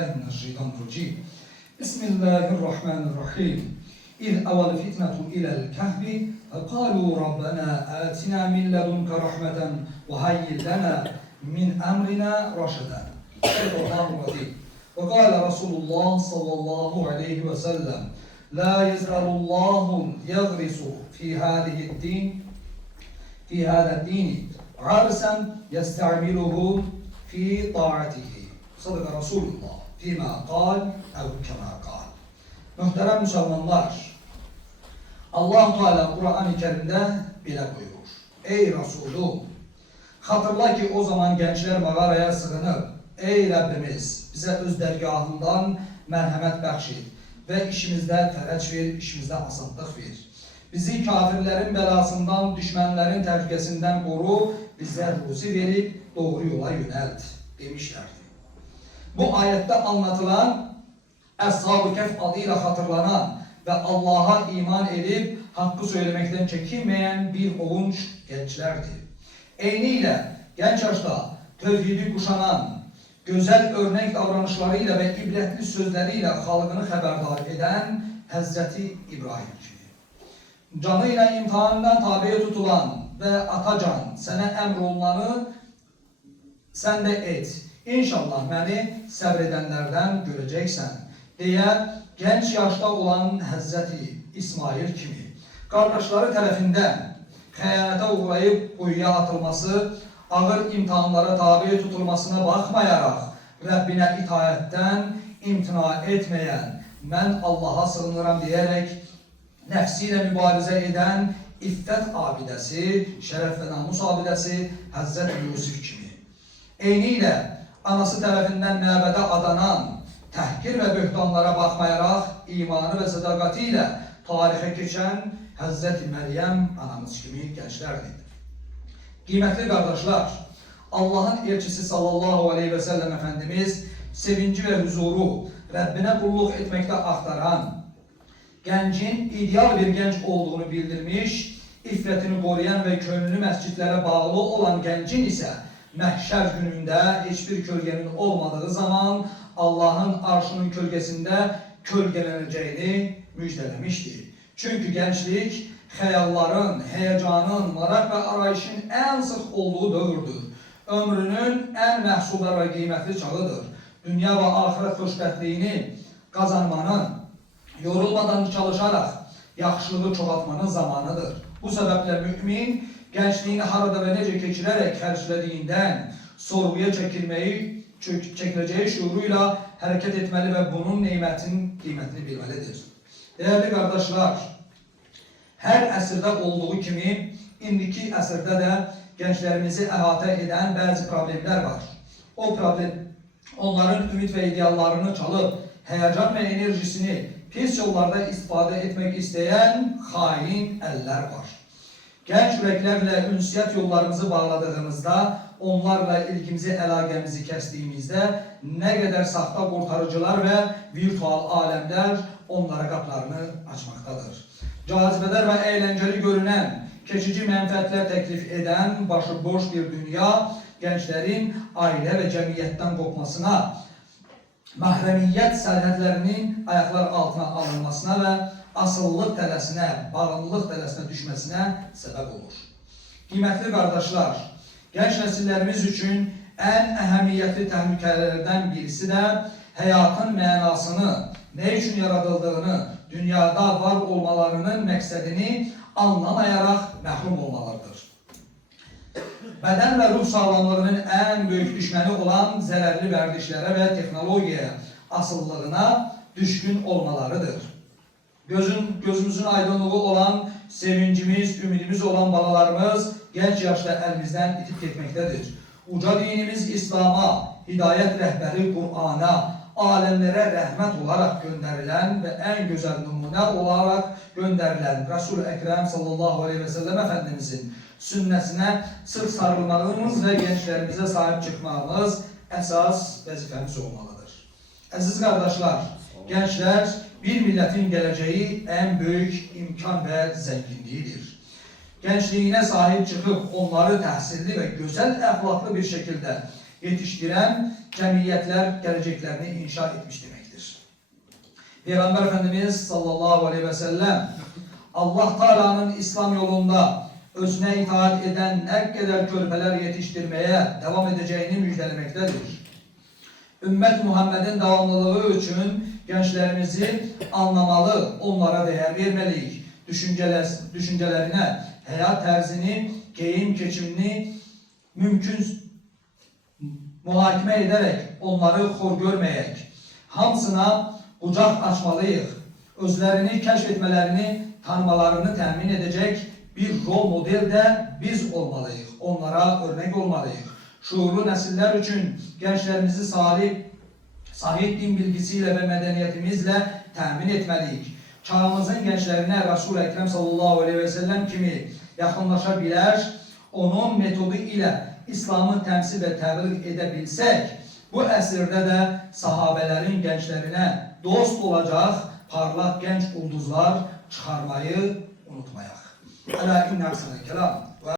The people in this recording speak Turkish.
من الشيطان الرجيم. بسم الله الرحمن الرحيم. إذ أوى الفتنة إلى الكهف فقالوا ربنا آتنا من لدنك رحمة وهيئ لنا من أمرنا رشدا. صدق الله العظيم. وقال رسول الله صلى الله عليه وسلم: لا يزال الله يغرس في هذا الدين عرسا يستعمله في طاعته. صدق Resulullah fîmâ kâl ev kemâ kâl. Muhterem Müslümanlar, Allah-u Teala Kur'an-ı Kerim'de belə buyurur: Ey Resulüm, hatırla ki o zaman gençler mağaraya sığınıp, ey Rabbimiz bize öz dergahından merhamet bəxş et ve işimizde fərəc ver, işimizde asanlıq ver. Bizi kafirlerin belasından, düşmanların təhlükəsindən qoru, bize ruzi verip doğru yola yönelt demişlerdi. Bu ayette anlatılan Ashab-ı Kehf adıyla hatırlanan ve Allah'a iman edip hakkı söylemekten çekinmeyen bir ovunç gençlerdi. Eyniyle genç yaşta tevhidi kuşanan, güzel örnek davranışlarıyla ve ibretli sözleriyle halkını haberdar eden Hazreti İbrahim gibi. Canıyla imtihandan tabi tutulan ve Atacan sana emrolunanı sen de et. İnşallah beni sabredenlerden göreceksen diye genç yaşta olan Hazreti İsmail kimi kardeşleri tarafından xəyanətə uğrayıp kuyuya atılması, ağır imtihanlara tabi tutulmasına bakmayarak Rabbine itaətten imtina etmeyen, ben Allah'a sığınıram diyerek nefsiyle mübarize eden iffet abidesi, şeref ve namus abidesi Hazreti Yusuf kimi. Eyniyle anası tarafından məbədə adanan, təhqir ve böhtanlara bakmayarak imanı ve sadakatiyle tarihe geçen Hazreti Meryem anamız kimi gençlerdi. Kıymetli kardeşler, Allah'ın elçisi sallallahu aleyhi ve sellem Efendimiz sevinci ve huzuru Rabbine kulluk etmekte aktaran, gencin ideal bir genç olduğunu bildirmiş, iffetini koruyan ve gönlü mescitlere bağlı olan gencin ise məhşər günündə hiçbir kölgenin olmadığı zaman Allah'ın arşının kölgesinde kölgeleneceğini müjdelemişti. Çünkü gençlik xəyalların, heyecanın, marak ve arayışın en sık olduğu dövrdür. Ömrünün en məhsuldar ve kıymetli çağıdır. Dünya ve ahiret xoşbəxtliyini kazanmanın, yorulmadan çalışarak yaxşılığı çoğaltmanın zamanıdır. Bu sebeple mümin gençliğini harada ve nece geçirerek xərclədiyindən sorguya çekileceği şuuruyla hareket etmeli ve bunun nimetin kıymetini bilmelidir. Değerli kardeşler, her əsrdə olduğu kimi indiki əsrdə de gençlerimizi əhatə eden bazı problemler var. O problem onların ümit ve ideallarını çalıp heyecan ve enerjisini pis yollarda istifade etmek isteyen hain eller var. Genç yüreklerle ünsiyet yollarımızı bağladığımızda, onlarla ilgimizi, əlaqəmizi kəsdiyimizdə ne kadar sahte kurtarıcılar ve virtual alemler onlara kapılarını açmaktadır. Cazibedar ve eğlenceli görünen, keçici menfaatler teklif eden başıboş bir dünya, gençlerin aile ve cemiyetten kopmasına, mahremiyet sərhədlərinin ayaklar altına alınmasına ve asıllıq tələsinə, bağımlılıq tələsinə düşməsinə səbəb olur. Qiymətli qardaşlar, genç nesillerimiz üçün en əhəmiyyətli təhlükələrdən birisi de hayatın mənasını, ne için yaratıldığını, dünyada var olmalarının məqsədini anlamayarak məhrum olmalarıdır. Beden ve ruh sağlamlığının en büyük düşməni olan zərərli vərdişlərə ve teknolojiyaya asıllığına düşkün olmalarıdır. Gözümüzün aydınlığı olan, sevincimiz, ümidimiz olan balalarımız genç yaşta elimizden itip gitmektedir. Uca dinimiz İslam'a, hidayet rehberi Kur'an'a, alemlere rahmet olarak gönderilen ve en güzel numune olarak gönderilen Resul-i Ekrem sallallahu aleyhi ve sellem Efendimizin sünnesine sık sarılmalımız ve gençlerimize sahip çıkmamız esas vazifemiz olmalıdır. Aziz kardeşler, gençler bir milletin geleceği en büyük imkan ve zenginliğidir. Gençliğine sahip çıkıp onları tahsilli ve güzel ahlaklı bir şekilde yetiştiren cemiyetler geleceklerini inşa etmiş demektir. Peygamber Efendimiz sallallahu aleyhi ve sellem Allah Teala'nın İslam yolunda özüne itaat eden ne kadar körpeler yetiştirmeye devam edeceğini müjdelemektedir. Ümmet Muhammed'in devamlılığı için gençlerimizi anlamalı, onlara değer vermeliyiz. Düşüncelerine, hayat terzini, giyim geçimini mümkün muhakeme ederek onları hor görmeyek, hamsına kucak açmalıyız. Özlerini keşfetmelerini, tanımalarını temin edecek bir rol model de biz olmalıyız. Onlara örnek olmalıyız. Şuurlu nesiller için gençlerimizi sahip din bilgisiyle ve medeniyetimizle temin etmeliyiz. Çağımızın gençlerine Resul-i Ekrem sallallahu aleyhi ve sellem kimi yakınlaşabilir, onun metodu ile İslam'ı temsil ve tebliğ edebilsek, bu əsrdə de sahabelerin gençlerine dost olacak parlak genç ulduzlar çıkarmayı unutmayaq. Ələ inna kelam.